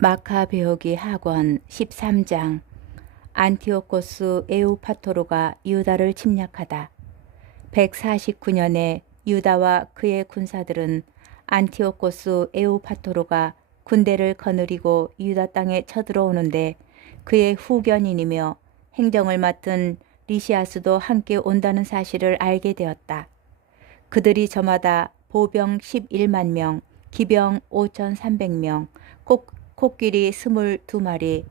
마카베오기 학원 13장. 안티오코스 에우파토르가 유다를 침략하다. 149년에 유다와 그의 군사들은 안티오코스 에우파토르가 군대를 거느리고 유다 땅에 쳐들어오는데 그의 후견인이며 행정을 맡은 리시아스도 함께 온다는 사실을 알게 되었다. 그들이 저마다 보병 11만 명, 기병 5,300명, 코끼리 22마리,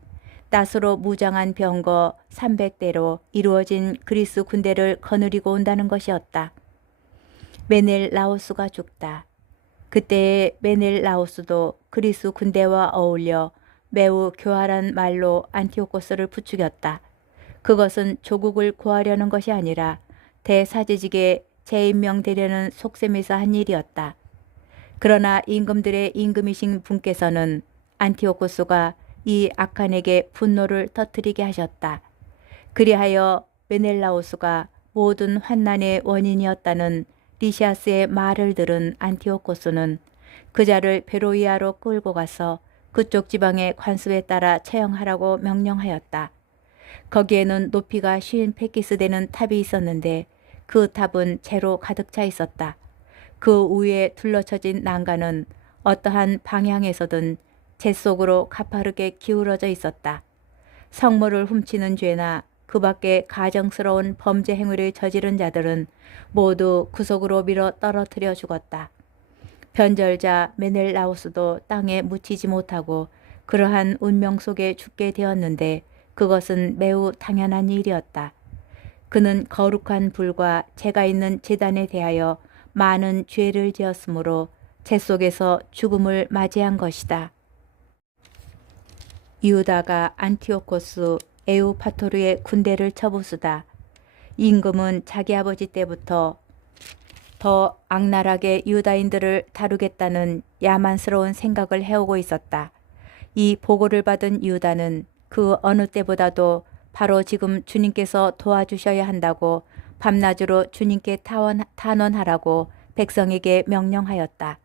낫으로 무장한 병거 300대로 이루어진 그리스 군대를 거느리고 온다는 것이었다. 메넬라오스가 죽다. 그때의 메넬라오스도 그리스 군대와 어울려 매우 교활한 말로 안티오코스를 부추겼다. 그것은 조국을 구하려는 것이 아니라 대사제직에 재임명되려는 속셈에서 한 일이었다. 그러나 임금들의 임금이신 분께서는 안티오코스가 이 악한에게 분노를 터뜨리게 하셨다. 그리하여 메넬라오스가 모든 환난의 원인이었다는 리시아스의 말을 들은 안티오코스는 그자를 베로이아로 끌고 가서 그쪽 지방의 관습에 따라 처형하라고 명령하였다. 거기에는 높이가 50페키스 되는 탑이 있었는데 그 탑은 재로 가득 차 있었다. 그 위에 둘러쳐진 난간은 어떠한 방향에서든 재 속으로 가파르게 기울어져 있었다. 성물을 훔치는 죄나 그 밖에 가정스러운 범죄 행위를 저지른 자들은 모두 구석으로 밀어 떨어뜨려 죽었다. 변절자 메넬라오스도 땅에 묻히지 못하고 그러한 운명 속에 죽게 되었는데 그것은 매우 당연한 일이었다. 그는 거룩한 불과 재가 있는 제단에 대하여 많은 죄를 지었으므로 재 속에서 죽음을 맞이한 것이다. 유다가 안티오코스 에우파토르의 군대를 쳐부수다. 임금은 자기 아버지 때부터 더 악랄하게 유다인들을 다루겠다는 야만스러운 생각을 해오고 있었다. 이 보고를 받은 유다는 그 어느 때보다도 바로 지금 주님께서 도와주셔야 한다고 밤낮으로 주님께 탄원하라고 백성에게 명령하였다.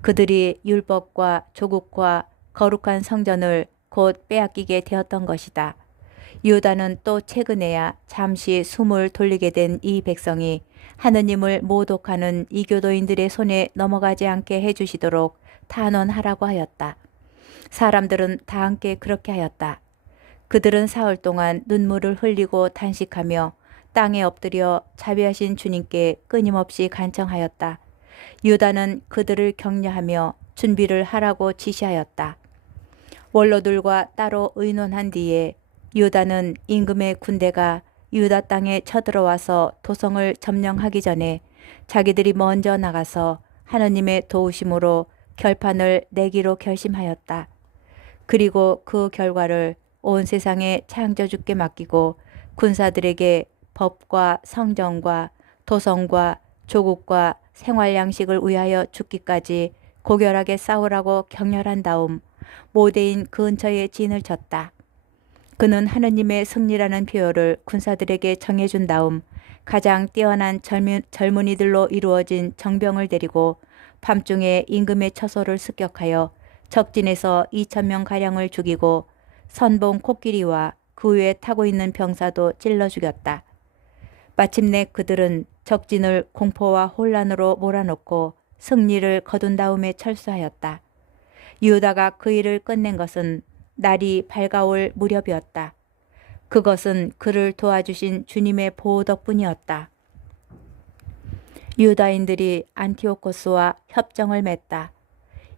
그들이 율법과 조국과 거룩한 성전을 곧 빼앗기게 되었던 것이다. 유다는 또 최근에야 잠시 숨을 돌리게 된 이 백성이 하느님을 모독하는 이교도인들의 손에 넘어가지 않게 해주시도록 탄원하라고 하였다. 사람들은 다 함께 그렇게 하였다. 그들은 사흘 동안 눈물을 흘리고 단식하며 땅에 엎드려 자비하신 주님께 끊임없이 간청하였다. 유다는 그들을 격려하며 준비를 하라고 지시하였다. 원로들과 따로 의논한 뒤에 유다는 임금의 군대가 유다 땅에 쳐들어와서 도성을 점령하기 전에 자기들이 먼저 나가서 하느님의 도우심으로 결판을 내기로 결심하였다. 그리고 그 결과를 온 세상에 창조주께 맡기고 군사들에게 법과 성정과 도성과 조국과 생활 양식을 위하여 죽기까지 고결하게 싸우라고 격렬한 다음 모대인 근처에 진을 쳤다. 그는 하느님의 승리라는 표어를 군사들에게 정해준 다음 가장 뛰어난 젊은이들로 이루어진 정병을 데리고 밤중에 임금의 처소를 습격하여 적진에서 2,000명가량을 죽이고 선봉 코끼리와 그 위에 타고 있는 병사도 찔러 죽였다. 마침내 그들은 적진을 공포와 혼란으로 몰아넣고 승리를 거둔 다음에 철수하였다. 유다가 그 일을 끝낸 것은 날이 밝아올 무렵이었다. 그것은 그를 도와주신 주님의 보호 덕분이었다. 유다인들이 안티오코스와 협정을 맺다.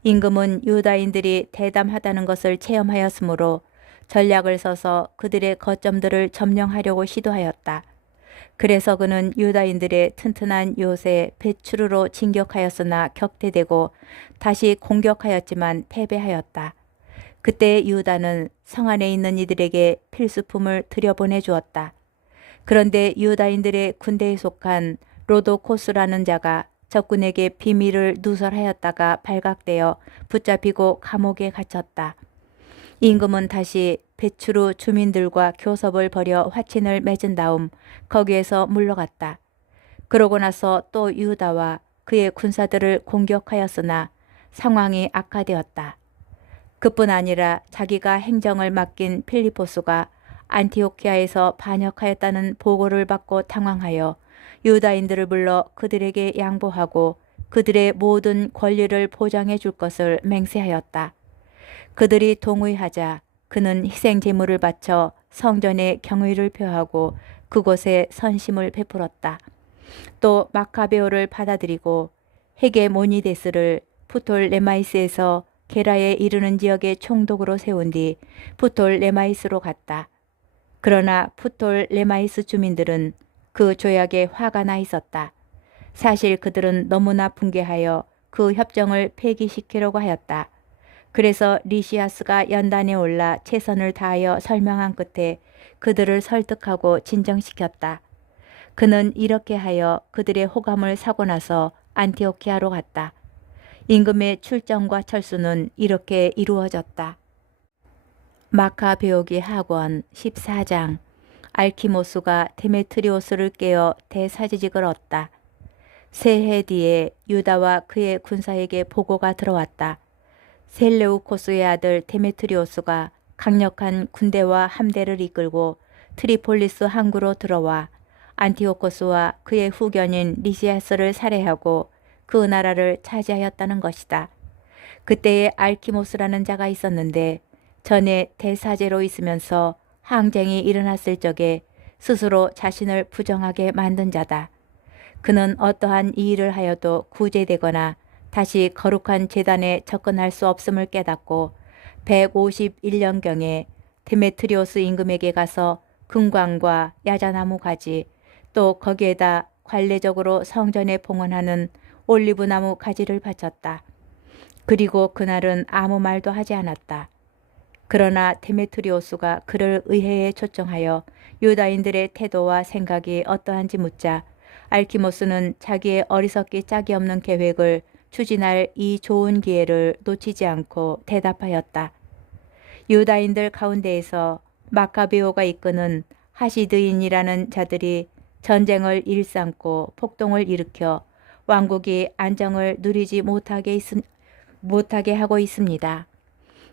임금은 유다인들이 대담하다는 것을 체험하였으므로 전략을 써서 그들의 거점들을 점령하려고 시도하였다. 그래서 그는 유다인들의 튼튼한 요새 베추르로 진격하였으나 격퇴되고 다시 공격하였지만 패배하였다. 그때 유다는 성 안에 있는 이들에게 필수품을 들여보내 주었다. 그런데 유다인들의 군대에 속한 로도코스라는 자가 적군에게 비밀을 누설하였다가 발각되어 붙잡히고 감옥에 갇혔다. 임금은 다시 베추르 주민들과 교섭을 벌여 화친을 맺은 다음 거기에서 물러갔다. 그러고 나서 또 유다와 그의 군사들을 공격하였으나 상황이 악화되었다. 그뿐 아니라 자기가 행정을 맡긴 필리포스가 안티오키아에서 반역하였다는 보고를 받고 당황하여 유다인들을 불러 그들에게 양보하고 그들의 모든 권리를 보장해 줄 것을 맹세하였다. 그들이 동의하자 그는 희생 제물을 바쳐 성전에 경의를 표하고 그곳에 선심을 베풀었다. 또 마카베오를 받아들이고 헤게모니데스를 프톨레마이스에서 게라에 이르는 지역의 총독으로 세운 뒤 프톨레마이스로 갔다. 그러나 프톨레마이스 주민들은 그 조약에 화가 나 있었다. 사실 그들은 너무나 분개하여 그 협정을 폐기시키려고 하였다. 그래서 리시아스가 연단에 올라 최선을 다하여 설명한 끝에 그들을 설득하고 진정시켰다. 그는 이렇게 하여 그들의 호감을 사고 나서 안티오키아로 갔다. 임금의 출정과 철수는 이렇게 이루어졌다. 마카베오기 학원 14장. 알키모스가 데메트리오스를 깨어 대사지직을 얻다. 세 해 뒤에 유다와 그의 군사에게 보고가 들어왔다. 셀레우코스의 아들 데메트리오스가 강력한 군대와 함대를 이끌고 트리폴리스 항구로 들어와 안티오코스와 그의 후견인 리시아스를 살해하고 그 나라를 차지하였다는 것이다. 그때에 알키모스라는 자가 있었는데 전에 대사제로 있으면서 항쟁이 일어났을 적에 스스로 자신을 부정하게 만든 자다. 그는 어떠한 이 일을 하여도 구제되거나 다시 거룩한 제단에 접근할 수 없음을 깨닫고 151년경에 데메트리오스 임금에게 가서 금광과 야자나무 가지 또 거기에다 관례적으로 성전에 봉헌하는 올리브나무 가지를 바쳤다. 그리고 그날은 아무 말도 하지 않았다. 그러나 데메트리오스가 그를 의회에 초청하여 유다인들의 태도와 생각이 어떠한지 묻자 알키모스는 자기의 어리석기 짝이 없는 계획을 추진할 이 좋은 기회를 놓치지 않고 대답하였다. 유다인들 가운데에서 마카베오가 이끄는 하시드인이라는 자들이 전쟁을 일삼고 폭동을 일으켜 왕국이 안정을 누리지 못하게 하고 있습니다.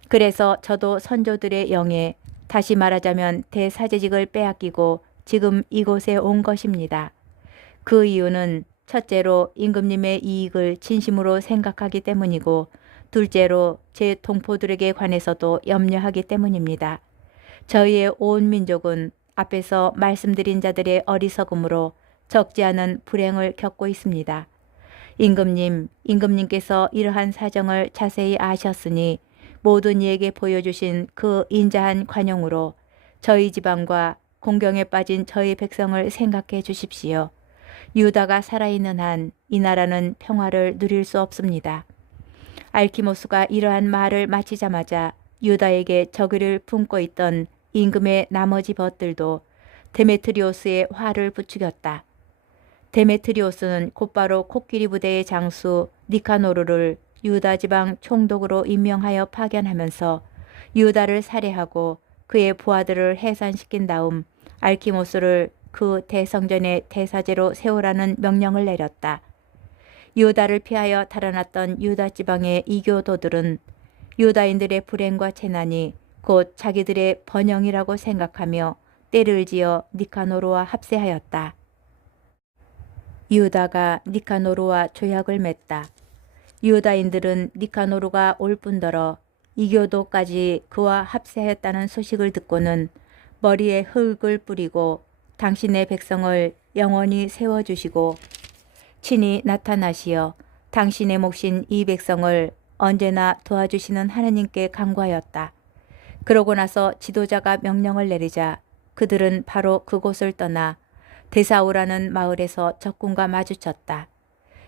그래서 저도 선조들의 영에 다시 말하자면 대사제직을 빼앗기고 지금 이곳에 온 것입니다. 그 이유는 첫째로 임금님의 이익을 진심으로 생각하기 때문이고 둘째로 제 동포들에게 관해서도 염려하기 때문입니다. 저희의 온 민족은 앞에서 말씀드린 자들의 어리석음으로 적지 않은 불행을 겪고 있습니다. 임금님께서 이러한 사정을 자세히 아셨으니 모든 이에게 보여주신 그 인자한 관용으로 저희 지방과 공경에 빠진 저희 백성을 생각해 주십시오. 유다가 살아있는 한 이 나라는 평화를 누릴 수 없습니다. 알키모스가 이러한 말을 마치자마자 유다에게 적의를 품고 있던 임금의 나머지 벗들도 데메트리오스의 화를 부추겼다. 데메트리오스는 곧바로 코끼리 부대의 장수 니카노르를 유다 지방 총독으로 임명하여 파견하면서 유다를 살해하고 그의 부하들을 해산시킨 다음 알키모스를 그 대성전의 대사제로 세우라는 명령을 내렸다. 유다를 피하여 달아났던 유다 지방의 이교도들은 유다인들의 불행과 재난이 곧 자기들의 번영이라고 생각하며 떼를 지어 니카노르와 합세하였다. 유다가 니카노르와 조약을 맺다. 유다인들은 니카노르가 올 뿐더러 이교도까지 그와 합세하였다는 소식을 듣고는 머리에 흙을 뿌리고 당신의 백성을 영원히 세워주시고 친히 나타나시어 당신의 몫인 이 백성을 언제나 도와주시는 하느님께 간구하였다. 그러고 나서 지도자가 명령을 내리자 그들은 바로 그곳을 떠나 데사우라는 마을에서 적군과 마주쳤다.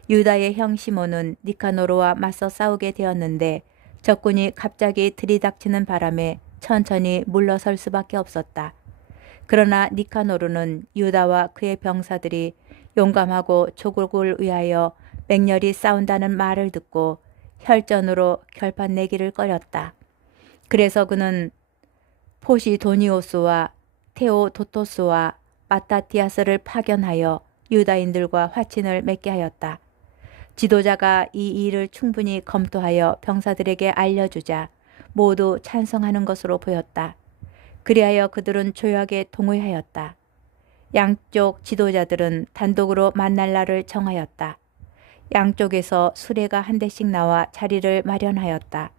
유다의 형 시몬은 니카노르와 맞서 싸우게 되었는데 적군이 갑자기 들이닥치는 바람에 천천히 물러설 수밖에 없었다. 그러나 니카노르는 유다와 그의 병사들이 용감하고 조국을 위하여 맹렬히 싸운다는 말을 듣고 혈전으로 결판 내기를 꺼렸다. 그래서 그는 포시도니오스와 테오도토스와 마타티아스를 파견하여 유다인들과 화친을 맺게 하였다. 지도자가 이 일을 충분히 검토하여 병사들에게 알려주자 모두 찬성하는 것으로 보였다. 그리하여 그들은 조약에 동의하였다. 양쪽 지도자들은 단독으로 만날 날을 정하였다. 양쪽에서 수레가 한 대씩 나와 자리를 마련하였다.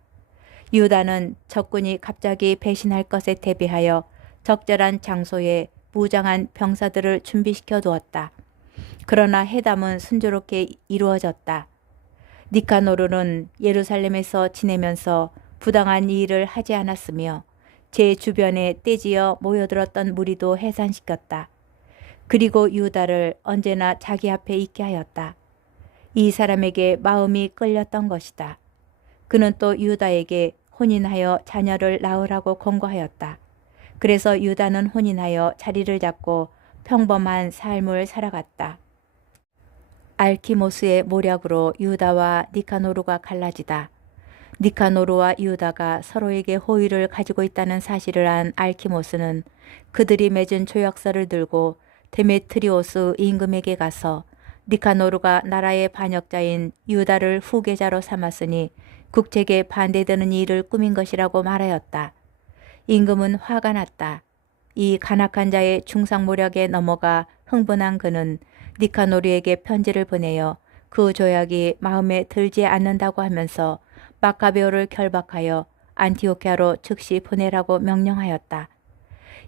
유다는 적군이 갑자기 배신할 것에 대비하여 적절한 장소에 무장한 병사들을 준비시켜 두었다. 그러나 회담은 순조롭게 이루어졌다. 니카노르는 예루살렘에서 지내면서 부당한 일을 하지 않았으며 제 주변에 떼지어 모여들었던 무리도 해산시켰다. 그리고 유다를 언제나 자기 앞에 있게 하였다. 이 사람에게 마음이 끌렸던 것이다. 그는 또 유다에게 혼인하여 자녀를 낳으라고 권고하였다. 그래서 유다는 혼인하여 자리를 잡고 평범한 삶을 살아갔다. 알키모스의 모략으로 유다와 니카노르가 갈라지다. 니카노르와 유다가 서로에게 호의를 가지고 있다는 사실을 안 알키모스는 그들이 맺은 조약서를 들고 데메트리오스 임금에게 가서 니카노르가 나라의 반역자인 유다를 후계자로 삼았으니 국책에 반대되는 일을 꾸민 것이라고 말하였다. 임금은 화가 났다. 이 간악한 자의 중상모략에 넘어가 흥분한 그는 니카노르에게 편지를 보내어 그 조약이 마음에 들지 않는다고 하면서 마카베오를 결박하여 안티오키아로 즉시 보내라고 명령하였다.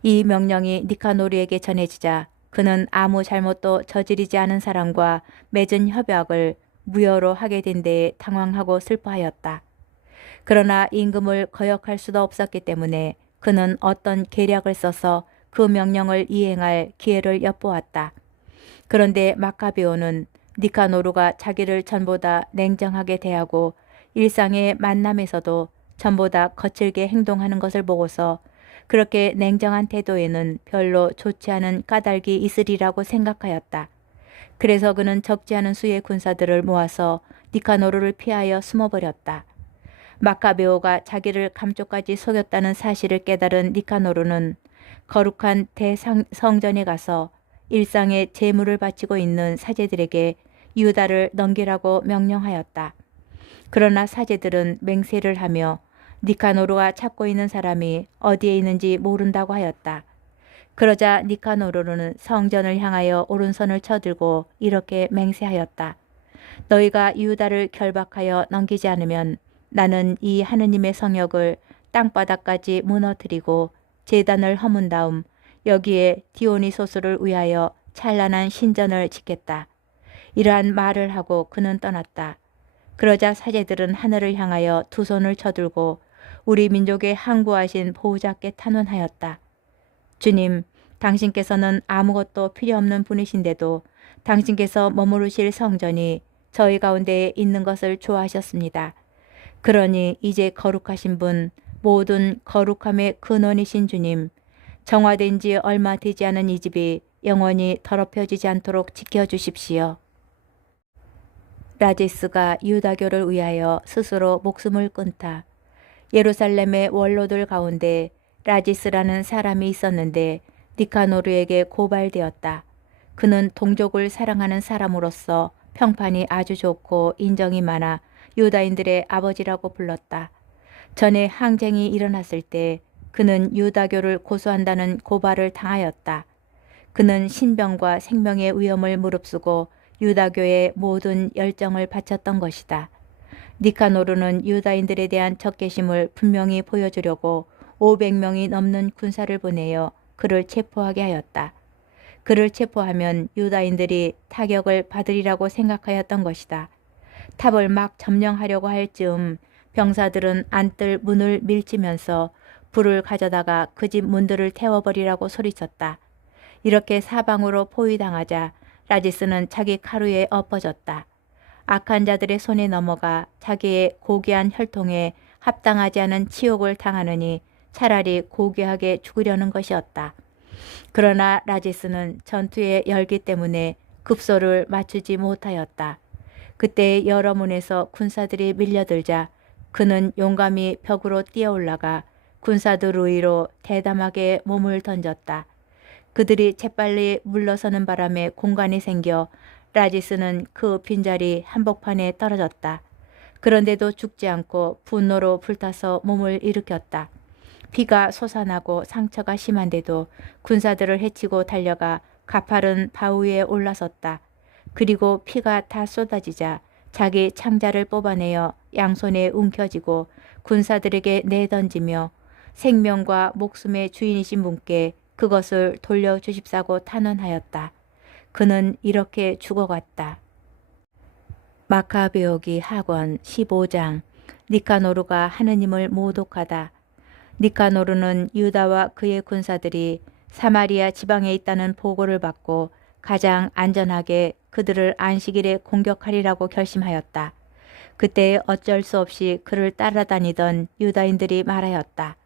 이 명령이 니카노르에게 전해지자 그는 아무 잘못도 저지르지 않은 사람과 맺은 협약을 무효로 하게 된 데에 당황하고 슬퍼하였다. 그러나 임금을 거역할 수도 없었기 때문에 그는 어떤 계략을 써서 그 명령을 이행할 기회를 엿보았다. 그런데 마카베오는 니카노르가 자기를 전보다 냉정하게 대하고 일상의 만남에서도 전보다 거칠게 행동하는 것을 보고서 그렇게 냉정한 태도에는 별로 좋지 않은 까닭이 있으리라고 생각하였다. 그래서 그는 적지 않은 수의 군사들을 모아서 니카노르를 피하여 숨어버렸다. 마카베오가 자기를 감쪽까지 속였다는 사실을 깨달은 니카노르는 거룩한 대성전에 가서 일상의 제물을 바치고 있는 사제들에게 유다를 넘기라고 명령하였다. 그러나 사제들은 맹세를 하며 니카노르가 찾고 있는 사람이 어디에 있는지 모른다고 하였다. 그러자 니카노르는 성전을 향하여 오른손을 쳐들고 이렇게 맹세하였다. 너희가 유다를 결박하여 넘기지 않으면 나는 이 하느님의 성역을 땅바닥까지 무너뜨리고 제단을 허문 다음 여기에 디오니소스를 위하여 찬란한 신전을 짓겠다. 이러한 말을 하고 그는 떠났다. 그러자 사제들은 하늘을 향하여 두 손을 쳐들고 우리 민족의 항구하신 보호자께 탄원하였다. 주님, 당신께서는 아무것도 필요 없는 분이신데도 당신께서 머무르실 성전이 저희 가운데에 있는 것을 좋아하셨습니다. 그러니 이제 거룩하신 분, 모든 거룩함의 근원이신 주님, 정화된 지 얼마 되지 않은 이 집이 영원히 더럽혀지지 않도록 지켜주십시오. 라지스가 유다교를 위하여 스스로 목숨을 끊다. 예루살렘의 원로들 가운데 라지스라는 사람이 있었는데 니카노르에게 고발되었다. 그는 동족을 사랑하는 사람으로서 평판이 아주 좋고 인정이 많아 유다인들의 아버지라고 불렀다. 전에 항쟁이 일어났을 때 그는 유다교를 고소한다는 고발을 당하였다. 그는 신병과 생명의 위험을 무릅쓰고 유다교의 모든 열정을 바쳤던 것이다. 니카노르는 유다인들에 대한 적개심을 분명히 보여주려고 500명이 넘는 군사를 보내어 그를 체포하게 하였다. 그를 체포하면 유다인들이 타격을 받으리라고 생각하였던 것이다. 탑을 막 점령하려고 할 즈음 병사들은 안뜰 문을 밀치면서 불을 가져다가 그 집 문들을 태워버리라고 소리쳤다. 이렇게 사방으로 포위당하자 라지스는 자기 칼 위에 엎어졌다. 악한 자들의 손에 넘어가 자기의 고귀한 혈통에 합당하지 않은 치욕을 당하느니 차라리 고귀하게 죽으려는 것이었다. 그러나 라지스는 전투의 열기 때문에 급소를 맞추지 못하였다. 그때 여러 문에서 군사들이 밀려들자 그는 용감히 벽으로 뛰어올라가 군사들 위로 대담하게 몸을 던졌다. 그들이 재빨리 물러서는 바람에 공간이 생겨 라지스는 그 빈자리 한복판에 떨어졌다. 그런데도 죽지 않고 분노로 불타서 몸을 일으켰다. 피가 솟아나고 상처가 심한데도 군사들을 해치고 달려가 가파른 바위 위에 올라섰다. 그리고 피가 다 쏟아지자 자기 창자를 뽑아내어 양손에 움켜쥐고 군사들에게 내던지며 생명과 목숨의 주인이신 분께 그것을 돌려주십사고 탄원하였다. 그는 이렇게 죽어갔다. 마카베오기 하권 15장. 니카노르가 하느님을 모독하다. 니카노르는 유다와 그의 군사들이 사마리아 지방에 있다는 보고를 받고 가장 안전하게 그들을 안식일에 공격하리라고 결심하였다. 그때 어쩔 수 없이 그를 따라다니던 유다인들이 말하였다.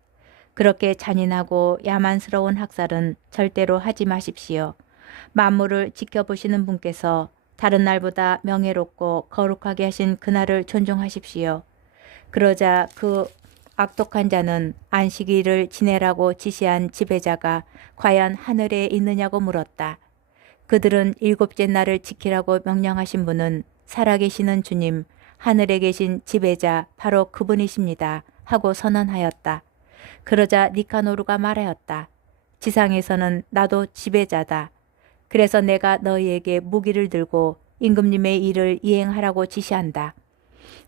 그렇게 잔인하고 야만스러운 학살은 절대로 하지 마십시오. 만물을 지켜보시는 분께서 다른 날보다 명예롭고 거룩하게 하신 그날을 존중하십시오. 그러자 그 악독한 자는 안식일을 지내라고 지시한 지배자가 과연 하늘에 있느냐고 물었다. 그들은 일곱째 날을 지키라고 명령하신 분은 살아계시는 주님, 하늘에 계신 지배자 바로 그분이십니다. 하고 선언하였다. 그러자 니카노르가 말하였다. 지상에서는 나도 지배자다. 그래서 내가 너희에게 무기를 들고 임금님의 일을 이행하라고 지시한다.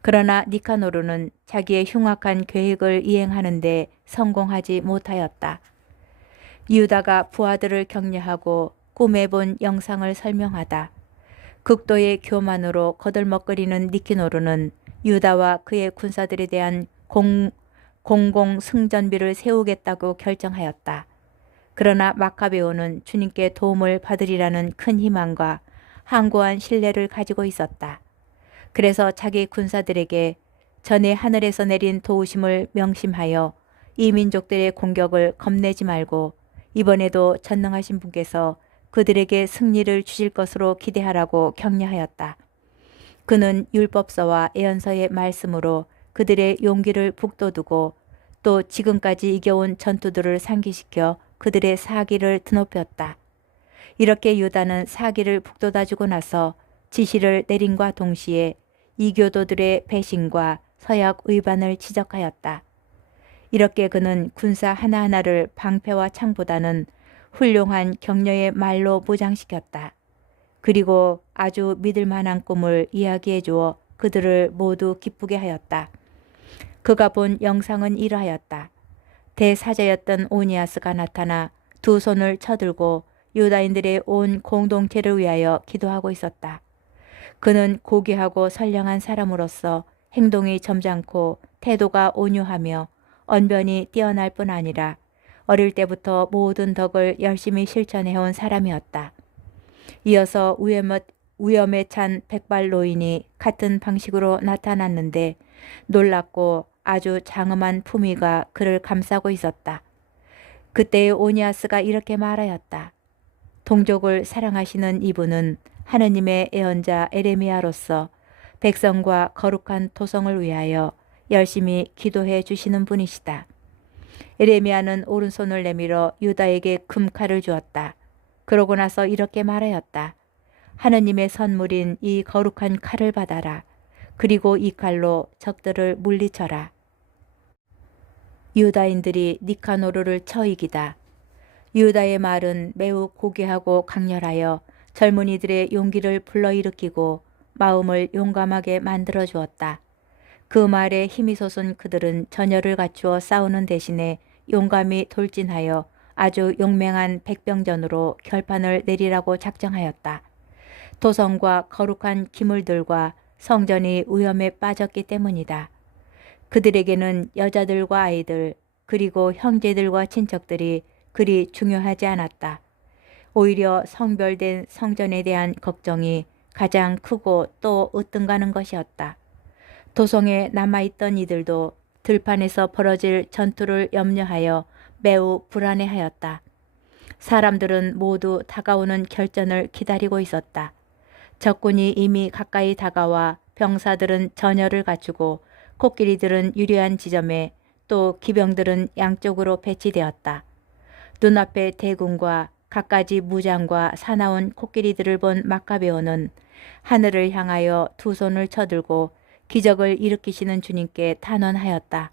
그러나 니카노르는 자기의 흉악한 계획을 이행하는데 성공하지 못하였다. 유다가 부하들을 격려하고 꿈에 본 영상을 설명하다. 극도의 교만으로 거들먹거리는 니키노르는 유다와 그의 군사들에 대한 공공 승전비를 세우겠다고 결정하였다. 그러나 마카베오는 주님께 도움을 받으리라는 큰 희망과 항고한 신뢰를 가지고 있었다. 그래서 자기 군사들에게 전에 하늘에서 내린 도우심을 명심하여 이 민족들의 공격을 겁내지 말고 이번에도 전능하신 분께서 그들에게 승리를 주실 것으로 기대하라고 격려하였다. 그는 율법서와 예언서의 말씀으로 그들의 용기를 북돋우고 또 지금까지 이겨온 전투들을 상기시켜 그들의 사기를 드높였다. 이렇게 유다는 사기를 북돋아주고 나서 지시를 내림과 동시에 이교도들의 배신과 서약 위반을 지적하였다. 이렇게 그는 군사 하나하나를 방패와 창보다는 훌륭한 격려의 말로 무장시켰다. 그리고 아주 믿을 만한 꿈을 이야기해 주어 그들을 모두 기쁘게 하였다. 그가 본 영상은 이러하였다. 대사자였던 오니아스가 나타나 두 손을 쳐들고 유다인들의 온 공동체를 위하여 기도하고 있었다. 그는 고귀하고 선량한 사람으로서 행동이 점잖고 태도가 온유하며 언변이 뛰어날 뿐 아니라 어릴 때부터 모든 덕을 열심히 실천해온 사람이었다. 이어서 위험에 찬 백발 노인이 같은 방식으로 나타났는데 놀랍고 아주 장엄한 품위가 그를 감싸고 있었다. 그때의 오니아스가 이렇게 말하였다. 동족을 사랑하시는 이분은 하느님의 예언자 에레미야로서 백성과 거룩한 토성을 위하여 열심히 기도해 주시는 분이시다. 에레미야는 오른손을 내밀어 유다에게 금칼을 주었다. 그러고 나서 이렇게 말하였다. 하느님의 선물인 이 거룩한 칼을 받아라. 그리고 이 칼로 적들을 물리쳐라. 유다인들이 니카노르를 쳐 이기다. 유다의 말은 매우 고귀하고 강렬하여 젊은이들의 용기를 불러일으키고 마음을 용감하게 만들어 주었다. 그 말에 힘이 솟은 그들은 전열을 갖추어 싸우는 대신에 용감히 돌진하여 아주 용맹한 백병전으로 결판을 내리라고 작정하였다. 도성과 거룩한 기물들과 성전이 위험에 빠졌기 때문이다. 그들에게는 여자들과 아이들 그리고 형제들과 친척들이 그리 중요하지 않았다. 오히려 성별된 성전에 대한 걱정이 가장 크고 또 으뜸가는 것이었다. 도성에 남아있던 이들도 들판에서 벌어질 전투를 염려하여 매우 불안해하였다. 사람들은 모두 다가오는 결전을 기다리고 있었다. 적군이 이미 가까이 다가와 병사들은 전열을 갖추고 코끼리들은 유리한 지점에 또 기병들은 양쪽으로 배치되었다. 눈앞에 대군과 갖가지 무장과 사나운 코끼리들을 본 마카베오는 하늘을 향하여 두 손을 쳐들고 기적을 일으키시는 주님께 탄원하였다.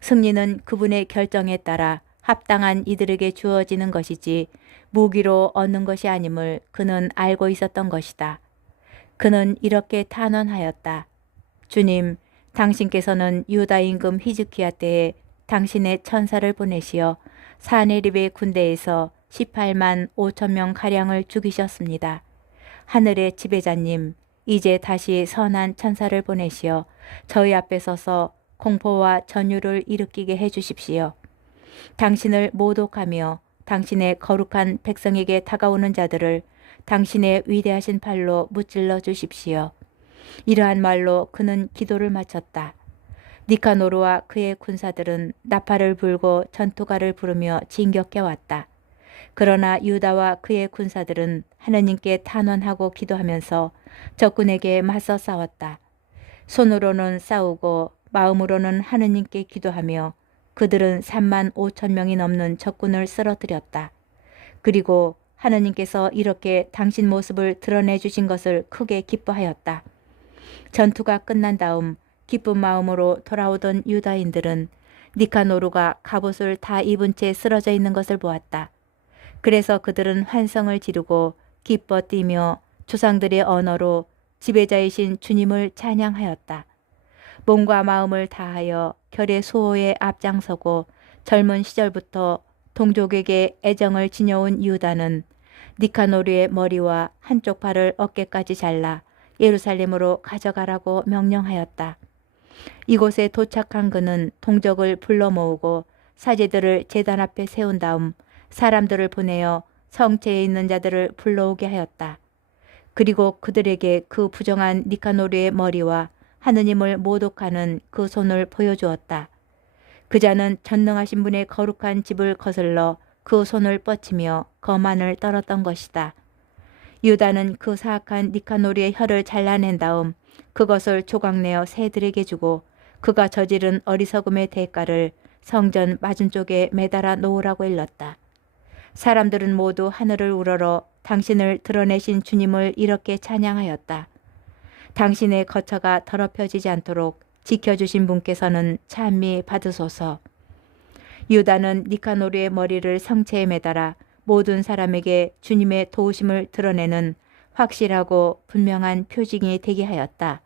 승리는 그분의 결정에 따라 합당한 이들에게 주어지는 것이지 무기로 얻는 것이 아님을 그는 알고 있었던 것이다. 그는 이렇게 탄원하였다. 주님, 당신께서는 유다 임금 히즈키야 때에 당신의 천사를 보내시어 사네립의 군대에서 18만 5천 명 가량을 죽이셨습니다. 하늘의 지배자님, 이제 다시 선한 천사를 보내시어 저희 앞에 서서 공포와 전율을 일으키게 해 주십시오. 당신을 모독하며 당신의 거룩한 백성에게 다가오는 자들을 당신의 위대하신 팔로 무찔러 주십시오. 이러한 말로 그는 기도를 마쳤다. 니카노르와 그의 군사들은 나팔을 불고 전투가를 부르며 진격해 왔다. 그러나 유다와 그의 군사들은 하느님께 탄원하고 기도하면서 적군에게 맞서 싸웠다. 손으로는 싸우고 마음으로는 하느님께 기도하며 그들은 3만 5천 명이 넘는 적군을 쓰러뜨렸다. 그리고 하느님께서 이렇게 당신 모습을 드러내 주신 것을 크게 기뻐하였다. 전투가 끝난 다음 기쁜 마음으로 돌아오던 유다인들은 니카노루가 갑옷을 다 입은 채 쓰러져 있는 것을 보았다. 그래서 그들은 환성을 지르고 기뻐 뛰며 조상들의 언어로 지배자이신 주님을 찬양하였다. 몸과 마음을 다하여 결의 수호에 앞장서고 젊은 시절부터 동족에게 애정을 지녀온 유다는 니카노르의 머리와 한쪽 팔을 어깨까지 잘라 예루살렘으로 가져가라고 명령하였다. 이곳에 도착한 그는 동족을 불러 모으고 사제들을 제단 앞에 세운 다음 사람들을 보내어 성체에 있는 자들을 불러오게 하였다. 그리고 그들에게 그 부정한 니카노르의 머리와 하느님을 모독하는 그 손을 보여주었다. 그 자는 전능하신 분의 거룩한 집을 거슬러 그 손을 뻗치며 거만을 떨었던 것이다. 유다는 그 사악한 니카노르의 혀를 잘라낸 다음 그것을 조각내어 새들에게 주고 그가 저지른 어리석음의 대가를 성전 맞은쪽에 매달아 놓으라고 일렀다. 사람들은 모두 하늘을 우러러 당신을 드러내신 주님을 이렇게 찬양하였다. 당신의 거처가 더럽혀지지 않도록 지켜주신 분께서는 찬미 받으소서. 유다는 니카노르의 머리를 성체에 매달아 모든 사람에게 주님의 도우심을 드러내는 확실하고 분명한 표징이 되게 하였다.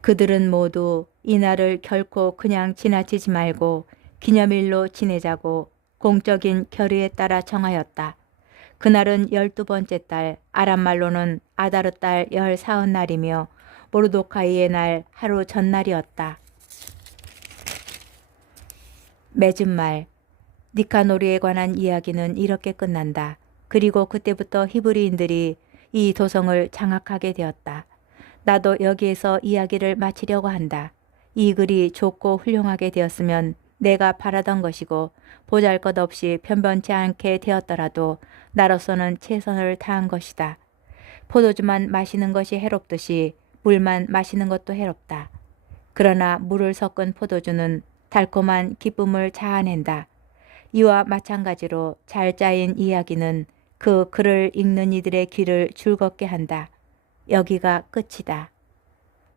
그들은 모두 이날을 결코 그냥 지나치지 말고 기념일로 지내자고 공적인 결의에 따라 정하였다. 그날은 12번째 달, 아람말로는 아다르 달 14날이며 모르도카이의 날 하루 전날이었다. 맺은 말, 니카노르에 관한 이야기는 이렇게 끝난다. 그리고 그때부터 히브리인들이 이 도성을 장악하게 되었다. 나도 여기에서 이야기를 마치려고 한다. 이 글이 좋고 훌륭하게 되었으면 내가 바라던 것이고 보잘것없이 변변치 않게 되었더라도 나로서는 최선을 다한 것이다. 포도주만 마시는 것이 해롭듯이 물만 마시는 것도 해롭다. 그러나 물을 섞은 포도주는 달콤한 기쁨을 자아낸다. 이와 마찬가지로 잘 짜인 이야기는 그 글을 읽는 이들의 귀를 즐겁게 한다. 여기가 끝이다.